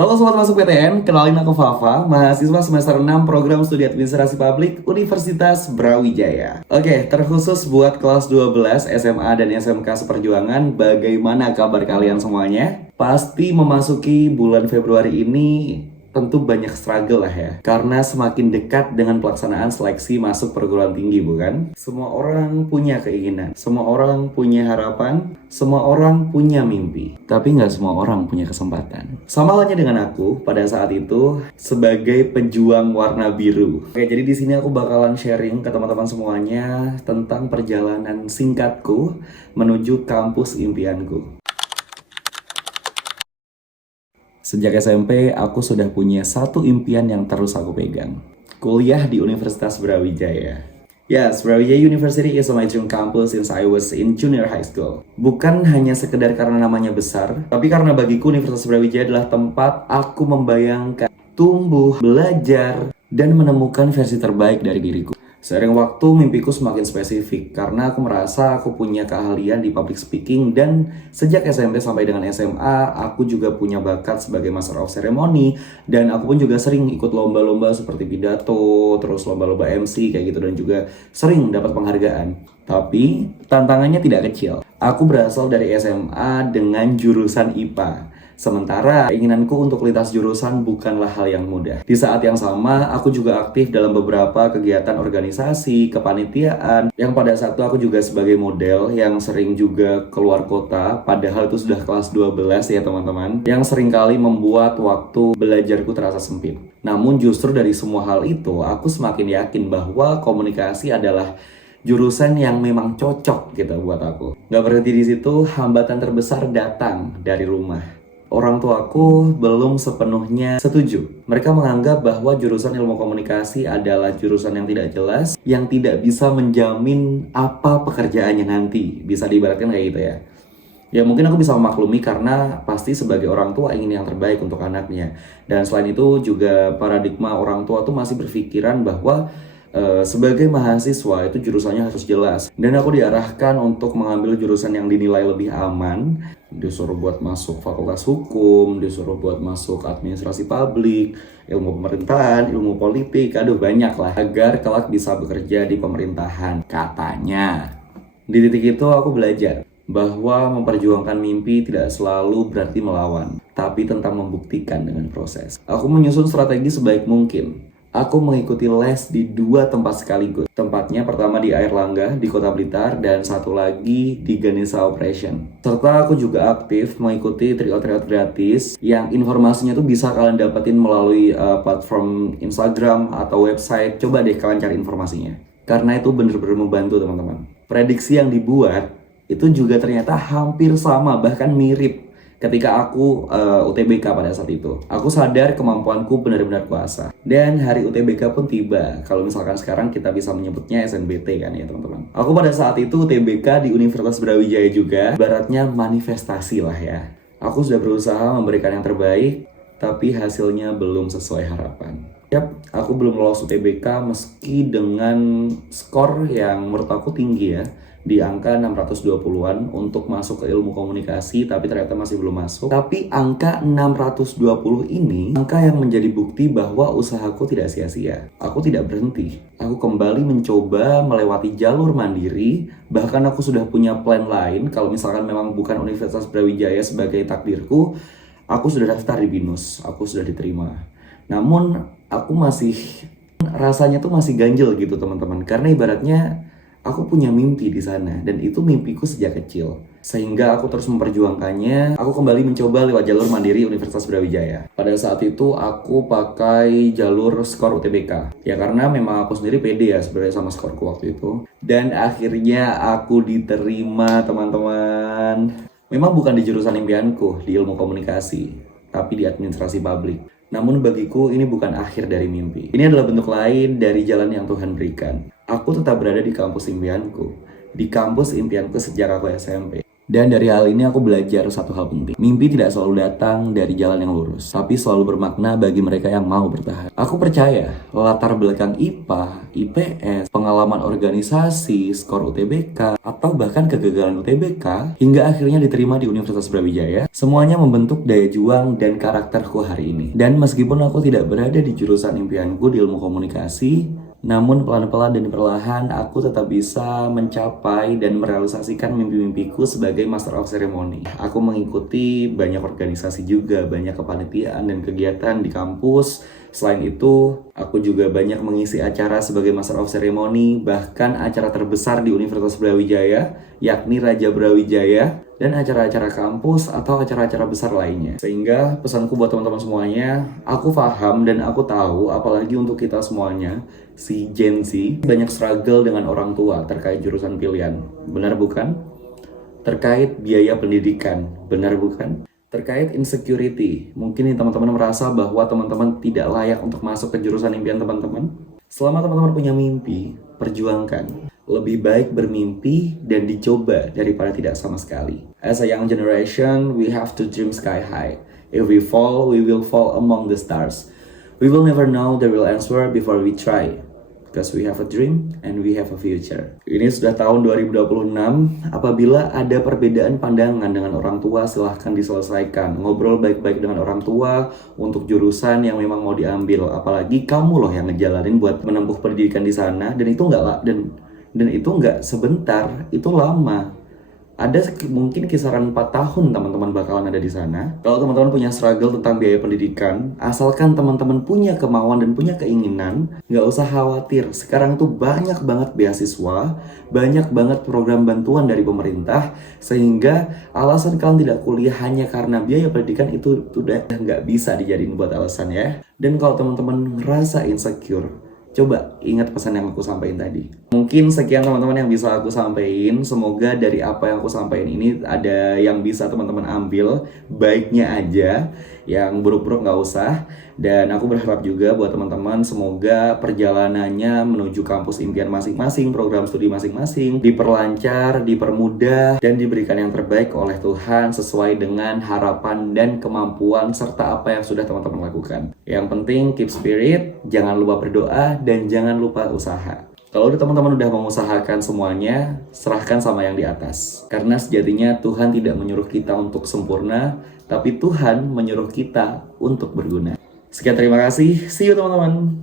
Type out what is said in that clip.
Halo Sobat Masuk PTN, kenalin aku Fafa, mahasiswa semester 6 program studi administrasi publik Universitas Brawijaya. Oke, terkhusus buat kelas 12 SMA dan SMK seperjuangan, bagaimana kabar kalian semuanya? Pasti memasuki bulan Februari ini tentu banyak struggle lah ya. Karena semakin dekat dengan pelaksanaan seleksi masuk perguruan tinggi, bukan? Semua orang punya keinginan, semua orang punya harapan, semua orang punya mimpi. Tapi nggak semua orang punya kesempatan. Sama halnya dengan aku pada saat itu sebagai pejuang warna biru. Oke, jadi di sini aku bakalan sharing ke teman-teman semuanya tentang perjalanan singkatku menuju kampus impianku. Sejak SMP, aku sudah punya satu impian yang terus aku pegang. Kuliah di Universitas Brawijaya. Yes, Brawijaya University is my dream campus since I was in junior high school. Bukan hanya sekedar karena namanya besar, tapi karena bagiku Universitas Brawijaya adalah tempat aku membayangkan, tumbuh, belajar, dan menemukan versi terbaik dari diriku. Seiring waktu, mimpiku semakin spesifik karena aku merasa aku punya keahlian di public speaking dan sejak SMP sampai dengan SMA, aku juga punya bakat sebagai Master of Ceremony dan aku pun juga sering ikut lomba-lomba seperti pidato, terus lomba-lomba MC kayak gitu dan juga sering dapat penghargaan. Tapi tantangannya tidak kecil. Aku berasal dari SMA dengan jurusan IPA. Sementara keinginanku untuk lintas jurusan bukanlah hal yang mudah. Di saat yang sama, aku juga aktif dalam beberapa kegiatan organisasi, kepanitiaan, yang pada saat itu aku juga sebagai model yang sering juga keluar kota, padahal itu sudah kelas 12 ya teman-teman, yang seringkali membuat waktu belajarku terasa sempit. Namun justru dari semua hal itu, aku semakin yakin bahwa komunikasi adalah jurusan yang memang cocok gitu buat aku. Gak berhenti di situ, hambatan terbesar datang dari rumah. Orang tuaku belum sepenuhnya setuju. Mereka menganggap bahwa jurusan ilmu komunikasi adalah jurusan yang tidak jelas, yang tidak bisa menjamin apa pekerjaannya nanti. Bisa diibaratkan kayak gitu ya. Ya mungkin aku bisa memaklumi karena pasti sebagai orang tua ingin yang terbaik untuk anaknya. Dan selain itu juga paradigma orang tua tuh masih berpikiran bahwa sebagai mahasiswa itu jurusannya harus jelas. Dan aku diarahkan untuk mengambil jurusan yang dinilai lebih aman. Disuruh buat masuk fakultas hukum, disuruh buat masuk administrasi publik, ilmu pemerintahan, ilmu politik, aduh banyak lah. Agar kelak bisa bekerja di pemerintahan, katanya. Di titik itu aku belajar bahwa memperjuangkan mimpi tidak selalu berarti melawan, tapi tentang membuktikan dengan proses. Aku menyusun strategi sebaik mungkin. Aku mengikuti les di 2 tempat sekaligus. Tempatnya pertama di Airlangga, di Kota Blitar, dan satu lagi di Ganesha Operation. Serta aku juga aktif mengikuti tryout-tryout gratis yang informasinya tuh bisa kalian dapetin melalui platform Instagram atau website. Coba deh kalian cari informasinya. Karena itu bener-bener membantu teman-teman. Prediksi yang dibuat itu juga ternyata hampir sama, bahkan mirip ketika aku UTBK pada saat itu. Aku sadar kemampuanku benar-benar kuasa. Dan hari UTBK pun tiba. Kalau misalkan sekarang kita bisa menyebutnya SNBT kan ya teman-teman. Aku pada saat itu UTBK di Universitas Brawijaya juga. Ibaratnya manifestasi lah ya. Aku sudah berusaha memberikan yang terbaik, tapi hasilnya belum sesuai harapan. Yap, aku belum lolos UTBK meski dengan skor yang menurut aku tinggi ya, di angka 620-an untuk masuk ke ilmu komunikasi, tapi ternyata masih belum masuk. Tapi angka 620 ini angka yang menjadi bukti bahwa usahaku tidak sia-sia. Aku tidak berhenti. Aku kembali mencoba melewati jalur mandiri. Bahkan aku sudah punya plan lain. Kalau misalkan memang bukan Universitas Brawijaya sebagai takdirku, aku sudah daftar di BINUS. Aku sudah diterima. Namun aku masih rasanya tuh masih ganjel gitu teman-teman. Karena ibaratnya aku punya mimpi di sana dan itu mimpiku sejak kecil. Sehingga aku terus memperjuangkannya. Aku kembali mencoba lewat jalur mandiri Universitas Brawijaya. Pada saat itu aku pakai jalur skor UTBK. Ya karena memang aku sendiri pede ya sebenarnya sama skorku waktu itu. Dan akhirnya aku diterima teman-teman. Memang bukan di jurusan impianku di ilmu komunikasi, tapi di administrasi publik. Namun bagiku ini bukan akhir dari mimpi. Ini adalah bentuk lain dari jalan yang Tuhan berikan. Aku tetap berada di kampus impianku. Di kampus impianku sejak aku SMP. Dan dari hal ini aku belajar satu hal penting. Mimpi tidak selalu datang dari jalan yang lurus, tapi selalu bermakna bagi mereka yang mau bertahan. Aku percaya latar belakang IPA, IPS, pengalaman organisasi, skor UTBK, atau bahkan kegagalan UTBK, hingga akhirnya diterima di Universitas Brawijaya, semuanya membentuk daya juang dan karakterku hari ini. Dan meskipun aku tidak berada di jurusan impianku di ilmu komunikasi, namun pelan-pelan dan perlahan aku tetap bisa mencapai dan merealisasikan mimpi-mimpiku sebagai Master of Ceremony. Aku mengikuti banyak organisasi juga, banyak kepanitiaan dan kegiatan di kampus. Selain itu, aku juga banyak mengisi acara sebagai Master of Ceremony, bahkan acara terbesar di Universitas Brawijaya, yakni Raja Brawijaya, dan acara-acara kampus atau acara-acara besar lainnya. Sehingga pesanku buat teman-teman semuanya, aku paham dan aku tahu, apalagi untuk kita semuanya, si Gen Z banyak struggle dengan orang tua terkait jurusan pilihan. Benar bukan? Terkait biaya pendidikan. Benar bukan? Terkait insecurity. Mungkin teman-teman merasa bahwa teman-teman tidak layak untuk masuk ke jurusan impian teman-teman. Selama teman-teman punya mimpi, perjuangkan. Lebih baik bermimpi dan dicoba daripada tidak sama sekali. As a young generation, we have to dream sky high. If we fall, we will fall among the stars. We will never know the real answer before we try. Because we have a dream and we have a future. Ini sudah tahun 2026. Apabila ada perbedaan pandangan dengan orang tua, silahkan diselesaikan. Ngobrol baik-baik dengan orang tua untuk jurusan yang memang mau diambil. Apalagi kamu loh yang ngejalanin buat menempuh pendidikan di sana, dan itu nggak sebentar, itu lama. Ada mungkin kisaran 4 tahun teman-teman bakalan ada di sana. Kalau teman-teman punya struggle tentang biaya pendidikan, asalkan teman-teman punya kemauan dan punya keinginan, nggak usah khawatir. Sekarang tuh banyak banget beasiswa, banyak banget program bantuan dari pemerintah, sehingga alasan kalian tidak kuliah hanya karena biaya pendidikan itu udah nggak bisa dijadiin buat alasan ya. Dan kalau teman-teman ngerasa insecure, coba ingat pesan yang aku sampaikan tadi. Mungkin sekian teman-teman yang bisa aku sampaikan. Semoga dari apa yang aku sampaikan ini ada yang bisa teman-teman ambil baiknya aja, yang buruk-buruk nggak usah. Dan aku berharap juga buat teman-teman, semoga perjalanannya menuju kampus impian masing-masing, program studi masing-masing diperlancar, dipermudah, dan diberikan yang terbaik oleh Tuhan sesuai dengan harapan dan kemampuan serta apa yang sudah teman-teman lakukan. Yang penting keep spirit, jangan lupa berdoa, dan jangan lupa usaha. Kalau teman-teman udah mengusahakan semuanya, serahkan sama yang di atas. Karena sejatinya Tuhan tidak menyuruh kita untuk sempurna, tapi Tuhan menyuruh kita untuk berguna. Sekian, terima kasih. See you teman-teman.